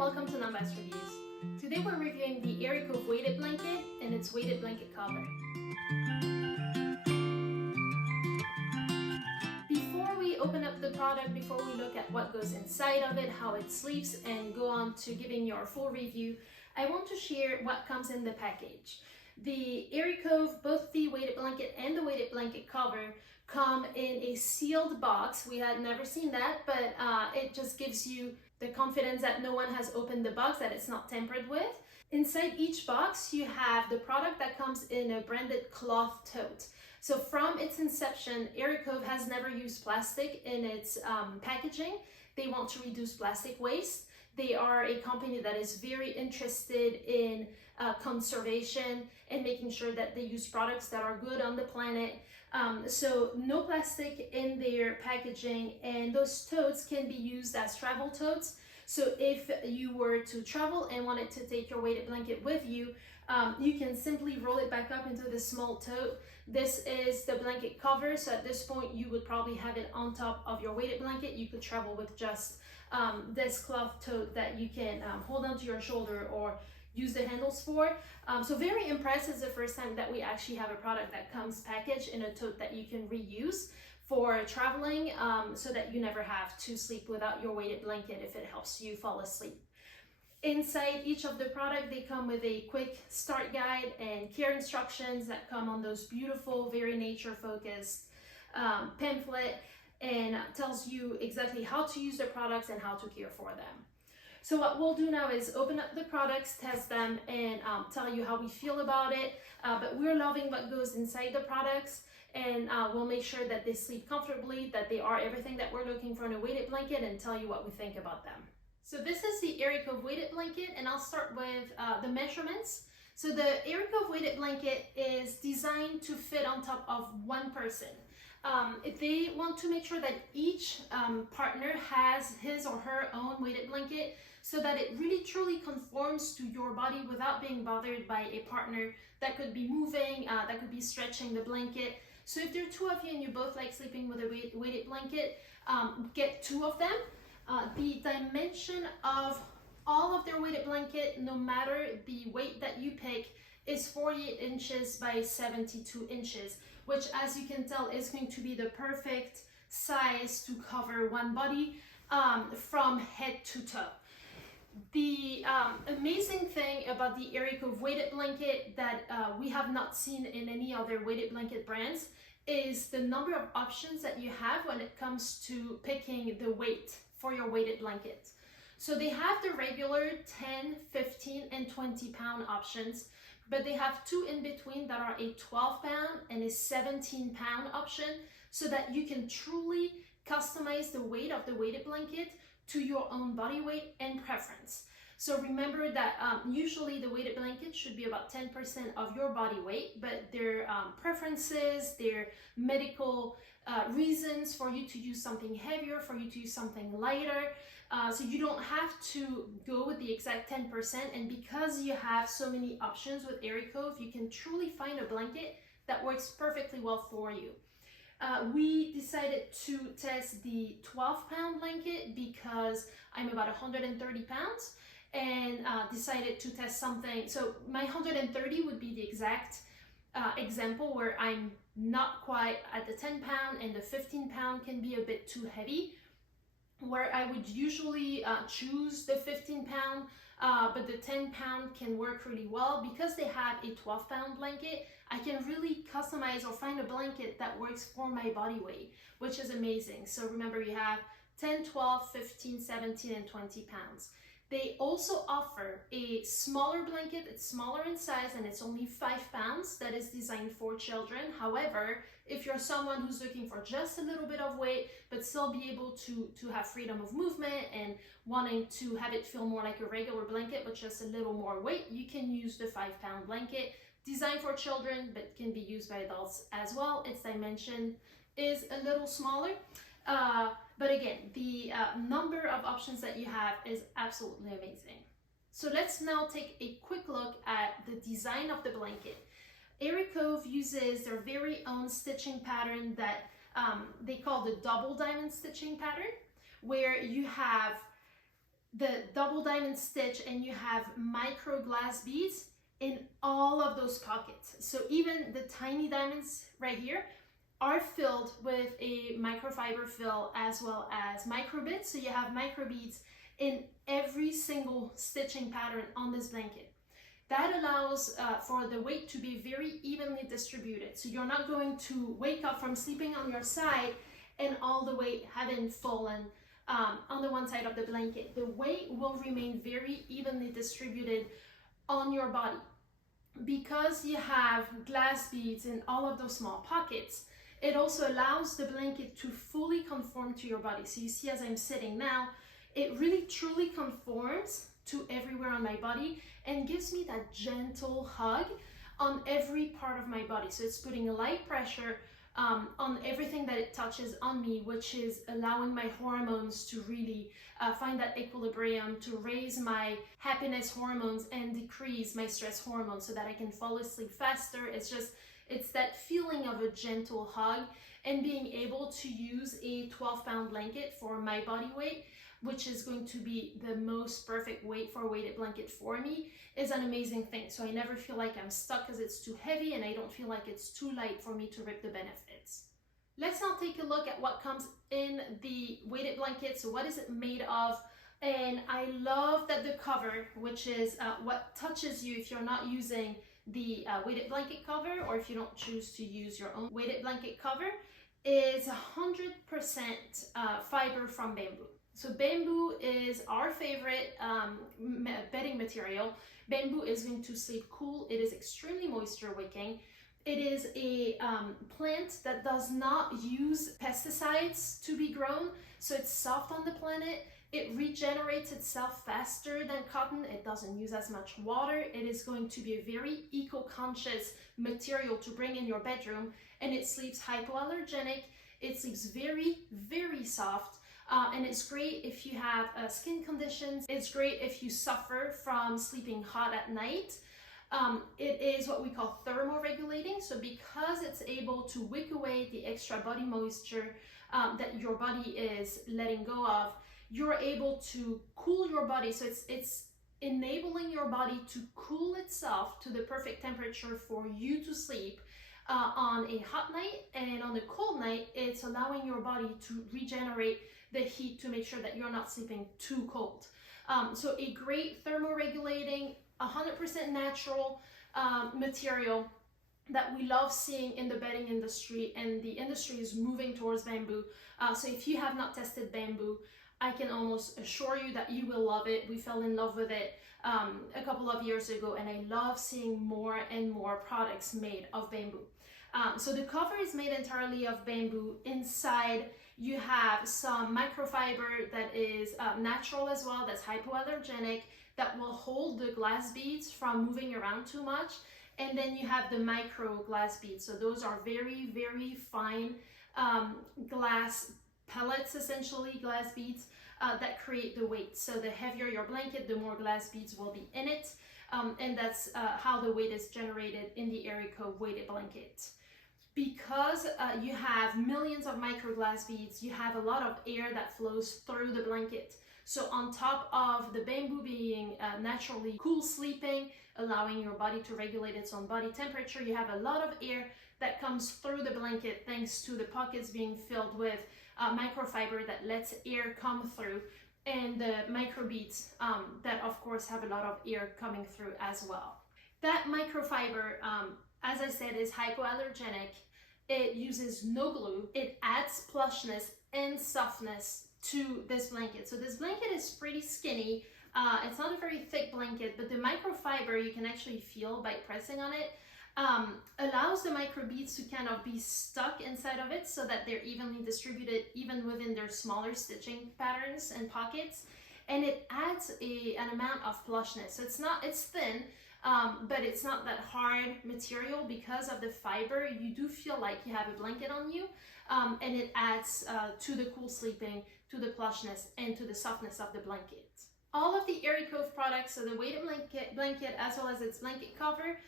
welcome to Numbers Reviews. Today we're reviewing the Airy Cove weighted blanket and its weighted blanket cover. Before we open up the product, before we look at what goes inside of it, how it sleeps, and go on to giving you our full review, I want to share what comes in the package. The Airy Cove, both the weighted blanket and the weighted blanket cover, come in a sealed box. We had never seen that, but it just gives you the confidence that no one has opened the box, that it's not tampered with. Inside each box, you have the product that comes in a branded cloth tote. So from its inception, Airy Cove has never used plastic in its packaging. They want to reduce plastic waste. They are a company that is very interested in conservation and making sure that they use products that are good on the planet. So no plastic in their packaging, and those totes can be used as travel totes. So if you were to travel and wanted to take your weighted blanket with you, you can simply roll it back up into this small tote. This is the blanket cover, so at this point you would probably have it on top of your weighted blanket. You could travel with just this cloth tote that you can hold onto your shoulder or use the handles for. So very impressed. It's the first time that we actually have a product that comes packaged in a tote that you can reuse for traveling, so that you never have to sleep without your weighted blanket if it helps you fall asleep. Inside each of the product, they come with a quick start guide and care instructions that come on those beautiful, very nature-focused pamphlet, and tells you exactly how to use the products and how to care for them. So what we'll do now is open up the products, test them, and tell you how we feel about it. But we're loving what goes inside the products, and we'll make sure that they sleep comfortably, that they are everything that we're looking for in a weighted blanket, and tell you what we think about them. So this is the Airy Cove weighted blanket, and I'll start with the measurements. So the Airy Cove weighted blanket is designed to fit on top of one person. They want to make sure that each partner has his or her own weighted blanket, so that it really truly conforms to your body without being bothered by a partner that could be moving, that could be stretching the blanket. So if there are two of you and you both like sleeping with a weighted blanket, get two of them. The dimension of all of their weighted blanket, no matter the weight that you pick, is 48 inches by 72 inches, which, as you can tell, is going to be the perfect size to cover one body from head to toe. The amazing thing about the Airy Cove weighted blanket that we have not seen in any other weighted blanket brands is the number of options that you have when it comes to picking the weight for your weighted blanket. So they have the regular 10, 15, and 20 pound options, but they have two in between that are a 12 pound and a 17 pound option, so that you can truly customize the weight of the weighted blanket to your own body weight and preference. So remember that usually the weighted blanket should be about 10% of your body weight, but their preferences, their medical reasons for you to use something heavier, for you to use something lighter, so you don't have to go with the exact 10%. And because you have so many options with Airy Cove, you can truly find a blanket that works perfectly well for you. We decided to test the 12 pound blanket because I'm about 130 pounds, and decided to test something. So my 130 would be the exact example where I'm not quite at the 10 pound, and the 15 pound can be a bit too heavy, where I would usually choose the 15 pound, but the 10 pound can work really well. Because they have a 12 pound blanket, I can really customize or find a blanket that works for my body weight, which is amazing. So remember, you have 10, 12, 15, 17, and 20 pounds. They also offer a smaller blanket. It's smaller in size and it's only 5 pounds, that is designed for children. However, if you're someone who's looking for just a little bit of weight, but still be able to have freedom of movement and wanting to have it feel more like a regular blanket, but just a little more weight, you can use the 5 pound blanket, designed for children, but can be used by adults as well. Its dimension is a little smaller. But again, the number of options that you have is absolutely amazing. So let's now take a quick look at the design of the blanket. Airy Cove uses their very own stitching pattern that they call the double diamond stitching pattern, where you have the double diamond stitch, and you have micro glass beads in all of those pockets. So even the tiny diamonds right here are filled with a microfiber fill as well as micro bits. So you have micro beads in every single stitching pattern on this blanket. That allows for the weight to be very evenly distributed. So you're not going to wake up from sleeping on your side and all the weight having fallen on the one side of the blanket. The weight will remain very evenly distributed on your body. Because you have glass beads in all of those small pockets, it also allows the blanket to fully conform to your body. So you see, as I'm sitting now, it really truly conforms to everywhere on my body and gives me that gentle hug on every part of my body. So it's putting a light pressure on everything that it touches on me, which is allowing my hormones to really find that equilibrium, to raise my happiness hormones and decrease my stress hormones so that I can fall asleep faster. It's that feeling of a gentle hug, and being able to use a 12-pound blanket for my body weight, which is going to be the most perfect weight for a weighted blanket for me, is an amazing thing. So I never feel like I'm stuck because it's too heavy, and I don't feel like it's too light for me to rip the benefits. Let's now take a look at what comes in the weighted blanket. So what is it made of? And I love that the cover, which is what touches you if you're not using the weighted blanket cover, or if you don't choose to use your own weighted blanket cover, is 100% fiber from bamboo. So bamboo is our favorite bedding material. Bamboo is going to sleep cool. It is extremely moisture wicking. It is a plant that does not use pesticides to be grown, so it's soft on the planet. It regenerates itself faster than cotton. It doesn't use as much water. It is going to be a very eco-conscious material to bring in your bedroom, and it sleeps hypoallergenic. It sleeps very, very soft. And it's great if you have skin conditions. It's great if you suffer from sleeping hot at night. It is what we call thermoregulating. So because it's able to wick away the extra body moisture that your body is letting go of, you're able to cool your body. So it's enabling your body to cool itself to the perfect temperature for you to sleep on a hot night. And on a cold night, it's allowing your body to regenerate the heat to make sure that you're not sleeping too cold. So a great thermoregulating, 100% natural material that we love seeing in the bedding industry, and the industry is moving towards bamboo. So if you have not tested bamboo, I can almost assure you that you will love it. We fell in love with it a couple of years ago, and I love seeing more and more products made of bamboo. So the cover is made entirely of bamboo. Inside you have some microfiber that is natural as well, that's hypoallergenic, that will hold the glass beads from moving around too much. And then you have the micro glass beads. So those are very, very fine glass pellets, essentially glass beads that create the weight. So the heavier your blanket, the more glass beads will be in it. And that's how the weight is generated in the Airieco weighted blanket. Because you have millions of micro glass beads, you have a lot of air that flows through the blanket. So on top of the bamboo being naturally cool sleeping, allowing your body to regulate its own body temperature, you have a lot of air that comes through the blanket thanks to the pockets being filled with microfiber that lets air come through, and the microbeads that of course have a lot of air coming through as well. That microfiber, as I said, is hypoallergenic. It uses no glue. It adds plushness and softness to this blanket. So this blanket is pretty skinny. It's not a very thick blanket, but the microfiber you can actually feel by pressing on it. Allows the microbeads to kind of be stuck inside of it so that they're evenly distributed even within their smaller stitching patterns and pockets. And it adds an amount of plushness. So it's thin, but it's not that hard material. Because of the fiber, you do feel like you have a blanket on you, and it adds to the cool sleeping, to the plushness, and to the softness of the blanket. All of the Airieco products, so the weighted blanket as well as its blanket cover,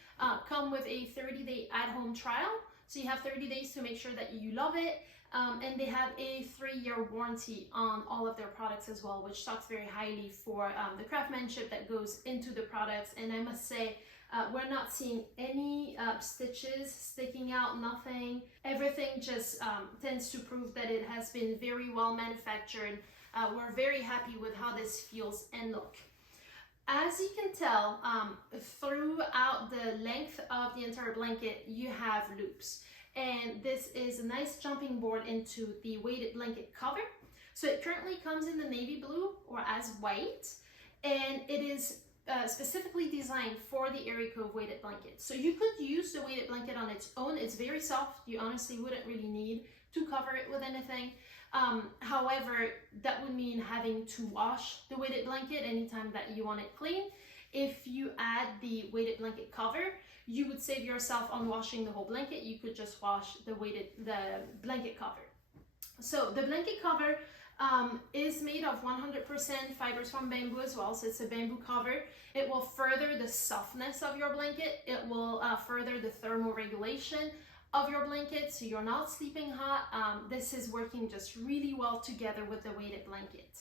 come with a 30-day at-home trial. So you have 30 days to make sure that you love it. and they have a 3-year warranty on all of their products as well, which talks very highly for the craftsmanship that goes into the products. And I must say, we're not seeing any stitches sticking out, nothing. Everything just tends to prove that it has been very well manufactured. We're very happy with how this feels and look. As you can tell, throughout the length of the entire blanket, you have loops. And this is a nice jumping board into the weighted blanket cover. So it currently comes in the navy blue or as white, and it is specifically designed for the AirieCove weighted blanket. So you could use the weighted blanket on its own. It's very soft. You honestly wouldn't really need to cover it with anything. However, that would mean having to wash the weighted blanket anytime that you want it clean. If you add the weighted blanket cover, you would save yourself on washing the whole blanket. You could just wash the blanket cover. So the blanket cover is made of 100% fibers from bamboo as well, so it's a bamboo cover. It will further the softness of your blanket. It will further the thermoregulation of your blanket, so you're not sleeping hot. This is working just really well together with the weighted blanket.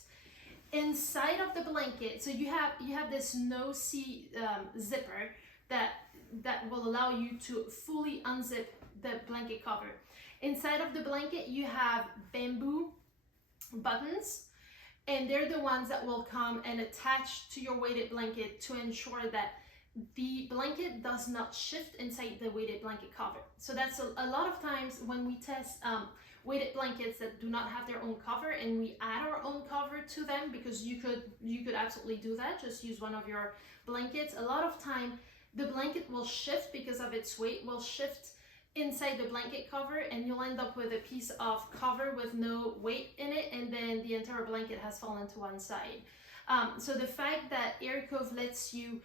Inside of the blanket, so you have this no-see zipper that will allow you to fully unzip the blanket cover. Inside of the blanket, you have bamboo buttons, and they're the ones that will come and attach to your weighted blanket to ensure that the blanket does not shift inside the weighted blanket cover. So that's a lot of times when we test weighted blankets that do not have their own cover, and we add our own cover to them, because you could absolutely do that. Just use one of your blankets. A lot of time the blanket will shift because of its weight, will shift inside the blanket cover, and you'll end up with a piece of cover with no weight in it, and then the entire blanket has fallen to one side. So the fact that AirieCove lets you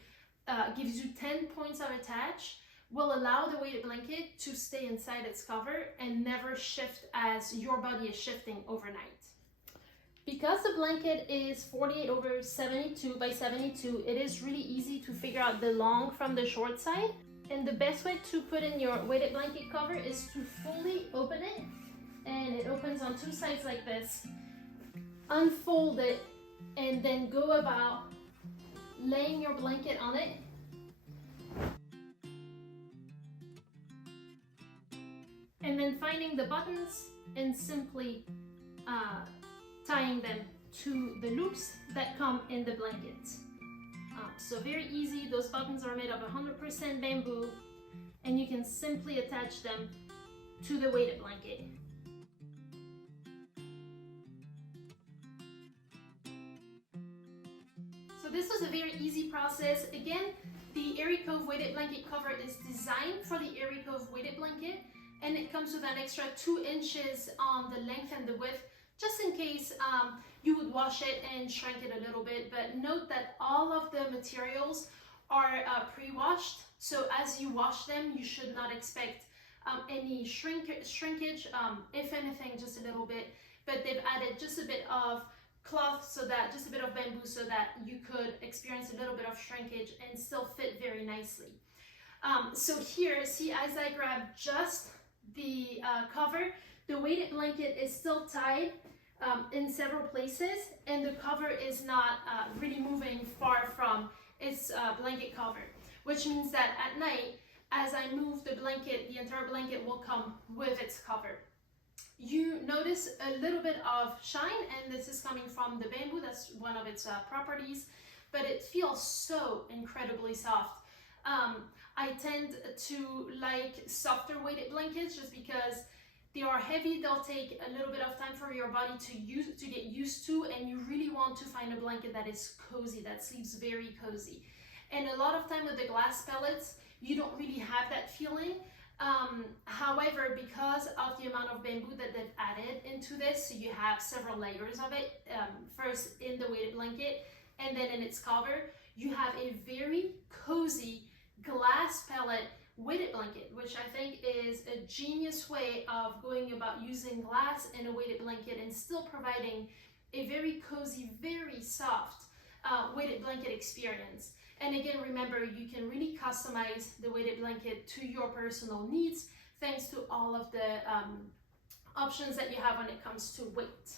gives you 10 points of attach will allow the weighted blanket to stay inside its cover and never shift as your body is shifting overnight. Because the blanket is 48 over 72 by 72, it is really easy to figure out the long from the short side. And the best way to put in your weighted blanket cover is to fully open it, and it opens on two sides like this. Unfold it, and then go about laying your blanket on it. And then finding the buttons and simply tying them to the loops that come in the blanket. So very easy. Those buttons are made of 100% bamboo, and you can simply attach them to the weighted blanket. So this was a very easy process. Again, the AirieCove weighted blanket cover is designed for the AirieCove weighted blanket, and it comes with an extra 2 inches on the length and the width, just in case you would wash it and shrink it a little bit. But note that all of the materials are pre-washed, so as you wash them, you should not expect any shrinkage, if anything, just a little bit. But they've added just a bit of cloth, just a bit of bamboo, so that you could experience a little bit of shrinkage and still fit very nicely. So here, see, as I grab just the cover, the weighted blanket is still tied in several places, and the cover is not really moving far from its blanket cover, which means that at night, as I move the blanket, the entire blanket will come with its cover. You notice a little bit of shine, and this is coming from the bamboo. That's one of its properties, but it feels so incredibly soft. I tend to like softer weighted blankets just because they are heavy. They'll take a little bit of time for your body to get used to, and you really want to find a blanket that is cozy, that sleeps very cozy. And a lot of time with the glass pellets, you don't really have that feeling. However, because of the amount of bamboo that they've added into this, so you have several layers of it, first in the weighted blanket and then in its cover, you have a very cozy glass pellet weighted blanket, which I think is a genius way of going about using glass in a weighted blanket and still providing a very cozy, very soft weighted blanket experience. And again, remember, you can really customize the weighted blanket to your personal needs, thanks to all of options that you have when it comes to weight.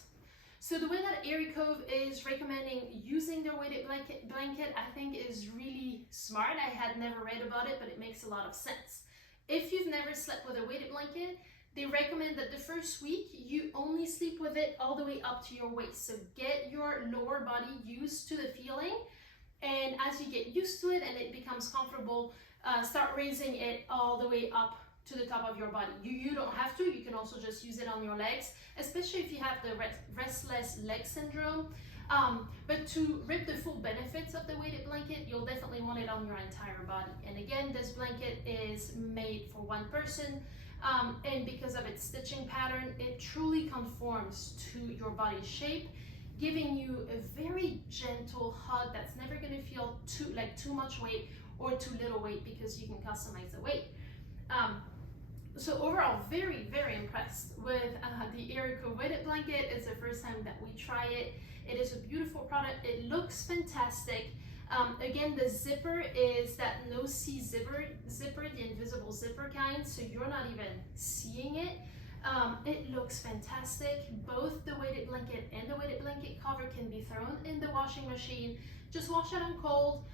So the way that Airy Cove is recommending using their weighted blanket, I think is really smart. I had never read about it, but it makes a lot of sense. If you've never slept with a weighted blanket, they recommend that the first week you only sleep with it all the way up to your waist. So get your lower body used to the feeling, and as you get used to it and it becomes comfortable, start raising it all the way up to the top of your body. You don't have to, you can also just use it on your legs, especially if you have the restless leg syndrome. But to reap the full benefits of the weighted blanket, you'll definitely want it on your entire body. And again, this blanket is made for one person, and because of its stitching pattern, it truly conforms to your body shape, giving you a very gentle hug that's never going to feel too much weight or too little weight, because you can customize the weight. So overall, very, very impressed with the Airy Cove weighted blanket. It's the first time that we try it. It is a beautiful product. It looks fantastic. Again, the zipper is that no-see zipper, the invisible zipper kind, so you're not even seeing it. It looks fantastic. Both the weighted blanket and the weighted blanket cover can be thrown in the washing machine. Just wash it on cold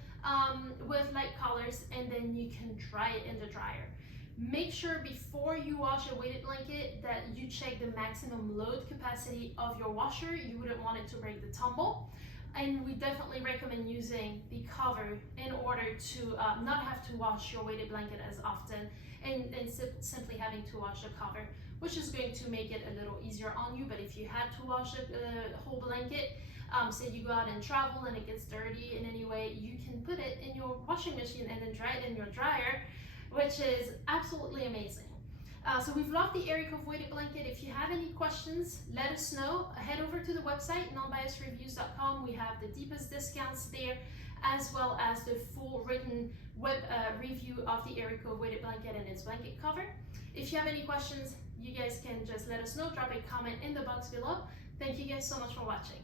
with light colors, and then you can dry it in the dryer. Make sure before you wash a weighted blanket that you check the maximum load capacity of your washer. You wouldn't want it to break the tumble. And we definitely recommend using the cover in order to not have to wash your weighted blanket as often, and simply having to wash the cover, which is going to make it a little easier on you. But if you had to wash a whole blanket, say you go out and travel and it gets dirty in any way, you can put it in your washing machine and then dry it in your dryer, which is absolutely amazing. So we've loved the Airy Cove weighted blanket. If you have any questions, let us know. Head over to the website, nonbiasedreviews.com. We have the deepest discounts there, as well as the full written web review of the Airy Cove weighted blanket and its blanket cover. If you have any questions, you guys can just let us know. Drop a comment in the box below. Thank you guys so much for watching.